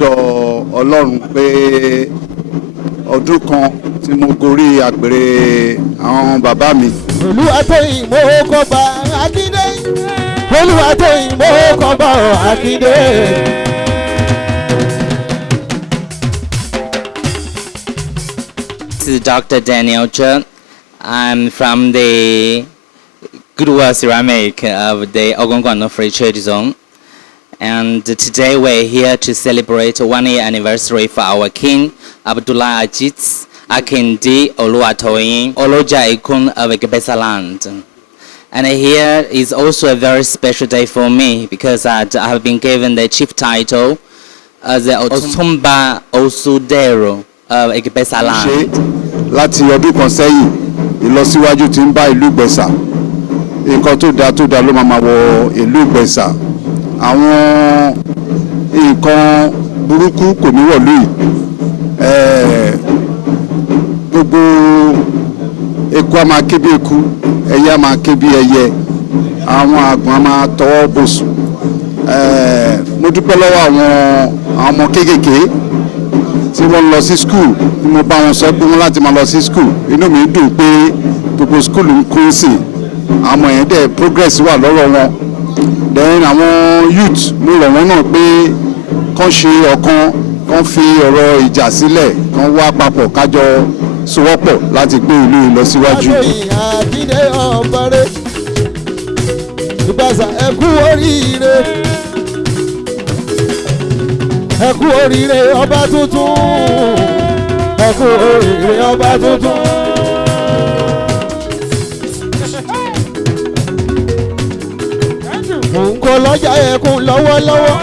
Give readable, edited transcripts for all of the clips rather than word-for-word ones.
Ọlọ́run pé ọdún kan tí mo gorí àpèrè àwọn bàbá mi. Oluwatoyin Oba Akinde. Oluwatoyin Oba Akinde. This is Dr. Daniel Chen. I'm from the Goodwill Ceramic of the Ogonguano Free Trade Zone. And today we're here to celebrate 1 year anniversary for our King, Abdul'Azeez Akinde Oluwatoyin Oloja-Ekun of Igbesa land. And here is also a very special day for me because I have been given the chief title as the Oba Abdul'Azeez of Igbesa land. Láti ọdún kan sẹ́yìn, ìlọsíwájú tí ń bá ìlú Ìgbẹ̀sà. Nǹkan tó dáa ló máa wọ ìlú Ìgbẹ̀sà. Àwọn nǹkan burúkú kò ní wọ̀lú yìí. Gbogbo eku a máa ké bí eku, ẹyẹ a máa ké bí ẹyẹ, àwọn àgbọ̀n a máa tọwọ́ bòsùn. Mo dúpẹ́ lọ́wọ́ àwọn ọmọ kéékèèké tí wọ́n lọ sí school, tí mo bá wọn sọ pé wọ́n láti máa lọ sí school. Inú mi dùn pé gbogbo school ń kún sí àwọn yẹn dẹ̀ progress wà lọ́rọ̀ wọn. Then àwọn youth mo rọ̀ wọ́n náà pé kán ṣe ọ̀kan, kán fi ọ̀rọ̀ ìjà sílẹ̀, kán wá papọ̀ kájọ sowọ́pọ̀ láti gbé ìlú ìlọsíwájú. Oluwatoyin Akinde ọ̀bọ̀rẹ̀ Ìgbàsà ẹ kú oríire. Ẹ kú oríire ọba tuntun. Ẹ kú oríire ọba tuntun. Nǹkan Oloja-Ekun lọ́wọ́lọ́wọ́.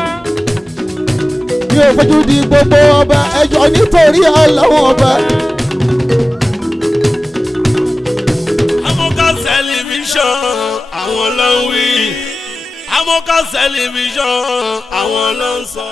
Mi ò fojú di gbogbo ọba ẹjọ́ nítorí Ọlọ́run ọba. Amọ́ká tẹlifíṣàn àwọn ló ń wí. Amọ́ká tẹlifíṣàn àwọn ló ń sọ.